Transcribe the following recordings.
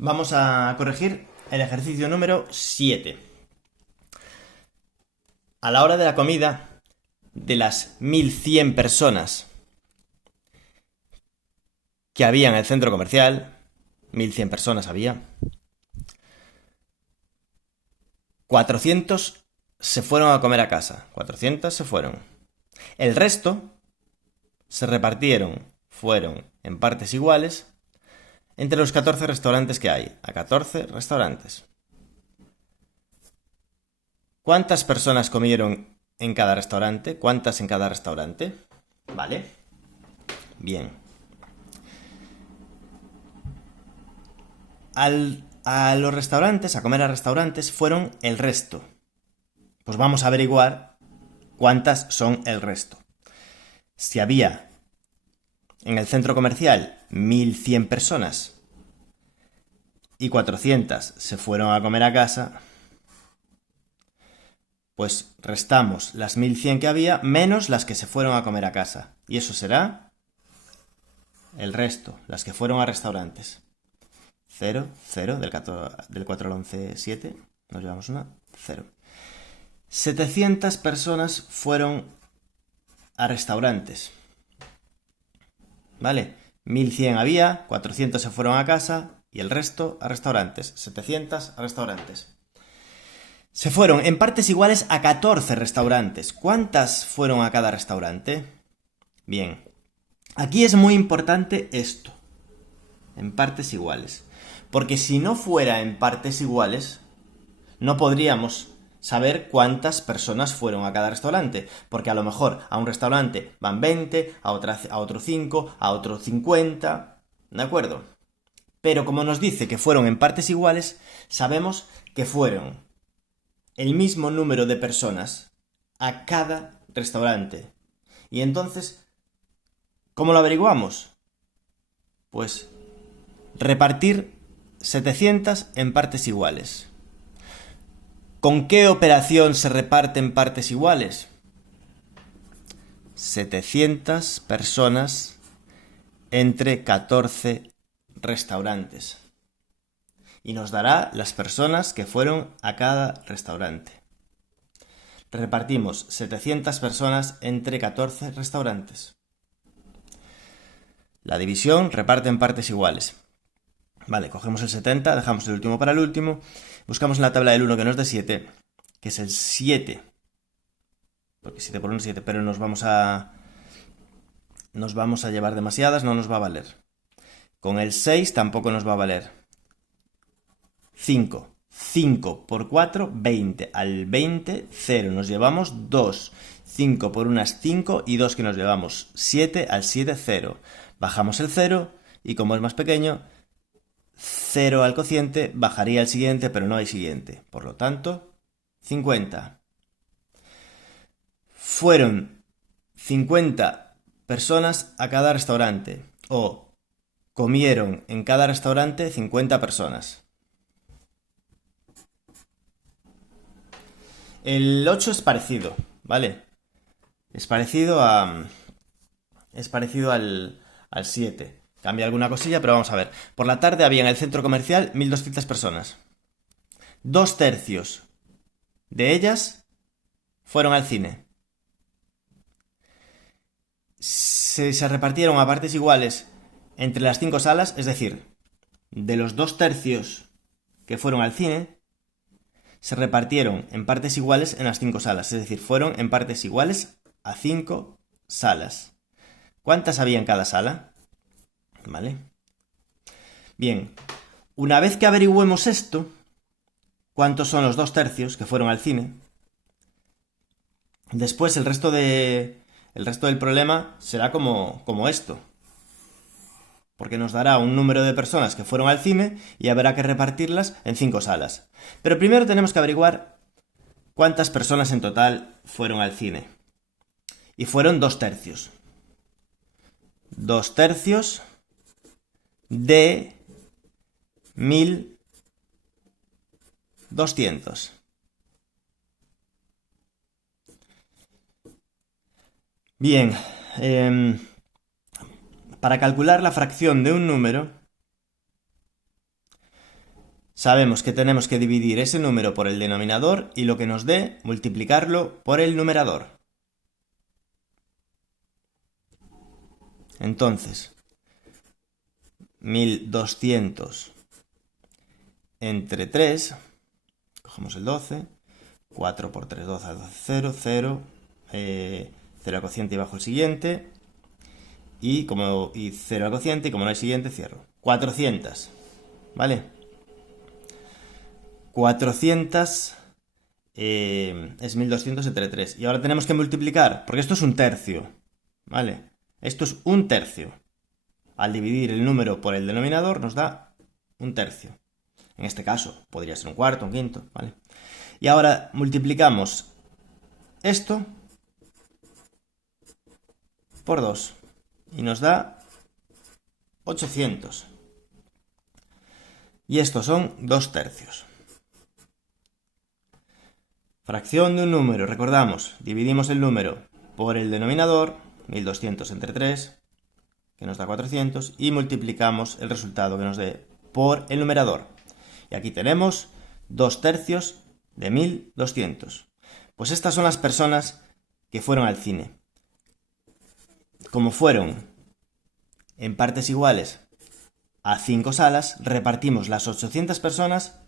Vamos a corregir el ejercicio número 7. A la hora de la comida, de las 1100 personas que había en el centro comercial, 1100 personas había, 400 se fueron a comer a casa, 400 se fueron. El resto se repartieron, fueron en partes iguales, entre los 14 restaurantes que hay, a 14 restaurantes. ¿Cuántas personas comieron en cada restaurante? ¿Cuántas en cada restaurante? ¿Vale? Bien. A los restaurantes, a comer a restaurantes, fueron el resto. Pues vamos a averiguar cuántas son el resto. Si había en el centro comercial 1100 personas y 400 se fueron a comer a casa, pues restamos las 1100 que había menos las que se fueron a comer a casa. Y eso será el resto, las que fueron a restaurantes. 0, 0, del 4 al 11, 7. Nos llevamos una, 0. 700 personas fueron a restaurantes. ¿Vale? 1100 había, 400 se fueron a casa y el resto a restaurantes. 700 a restaurantes. Se fueron en partes iguales a 14 restaurantes. ¿Cuántas fueron a cada restaurante? Bien. Aquí es muy importante esto. En partes iguales. Porque si no fuera en partes iguales, no podríamos saber cuántas personas fueron a cada restaurante. Porque a lo mejor a un restaurante van 20, a otro 5, a otro 50. ¿De acuerdo? Pero como nos dice que fueron en partes iguales, sabemos que fueron el mismo número de personas a cada restaurante. Y entonces, ¿cómo lo averiguamos? Pues repartir 700 en partes iguales. ¿Con qué operación se reparten partes iguales? 700 personas entre 14 restaurantes. Y nos dará las personas que fueron a cada restaurante. Repartimos 700 personas entre 14 restaurantes. La división reparte en partes iguales. Vale, cogemos el 70, dejamos el último para el último, buscamos en la tabla del 1 que nos dé 7, que es el 7. Porque 7 por 1 es 7, pero nos vamos a llevar demasiadas, no nos va a valer. Con el 6 tampoco nos va a valer. 5. 5 por 4, 20. Al 20, 0. Nos llevamos 2. 5 por 1 es 5 y 2 que nos llevamos. 7 al 7, 0. Bajamos el 0 y como es más pequeño, 0 al cociente, bajaría el siguiente, pero no hay siguiente. Por lo tanto, 50. Fueron 50 personas a cada restaurante. O comieron en cada restaurante 50 personas. El 8 es parecido, ¿vale? Es parecido al 7. Cambia alguna cosilla, pero vamos a ver. Por la tarde había en el centro comercial 1200 personas. 2/3 de ellas fueron al cine. Se repartieron a partes iguales entre las 5 salas, es decir, de los 2/3 que fueron al cine, se repartieron en partes iguales en las 5 salas, es decir, fueron en partes iguales a 5 salas. ¿Cuántas había en cada sala? ¿Vale? Bien, una vez que averigüemos esto, cuántos son los 2/3 que fueron al cine, después el resto del problema será como esto. Porque nos dará un número de personas que fueron al cine y habrá que repartirlas en 5 salas. Pero primero tenemos que averiguar cuántas personas en total fueron al cine. Y fueron 2/3. 2/3 de 1200. Bien, para calcular la fracción de un número, sabemos que tenemos que dividir ese número por el denominador y lo que nos dé, multiplicarlo por el numerador. Entonces, 1200 entre 3, cogemos el 12, 4 por 3, 12, 12, 0, 0, 0 al cociente y bajo el siguiente, y 0 al cociente, y como no hay siguiente, cierro. 400, ¿vale? 400 es 1200 entre 3. Y ahora tenemos que multiplicar, porque esto es un tercio, ¿vale? Esto es un tercio. Al dividir el número por el denominador nos da un tercio. En este caso podría ser un cuarto, un quinto, ¿vale? Y ahora multiplicamos esto por 2 y nos da 800. Y estos son 2 tercios. Fracción de un número, recordamos, dividimos el número por el denominador, 1200 entre 3, que nos da 400, y multiplicamos el resultado que nos dé por el numerador. Y aquí tenemos 2 tercios de 1200. Pues estas son las personas que fueron al cine. Como fueron en partes iguales a 5 salas, repartimos las 800 personas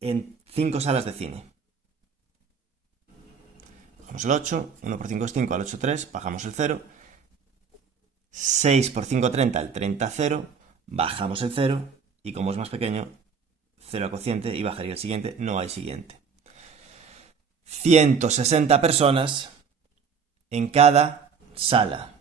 en 5 salas de cine. Bajamos el 8, 1 por 5 es 5, al 8 3, bajamos el 0. 6 por 5, 30, al 30, 0, bajamos el 0, y como es más pequeño, 0 al cociente y bajaría el siguiente, no hay siguiente. 160 personas en cada sala.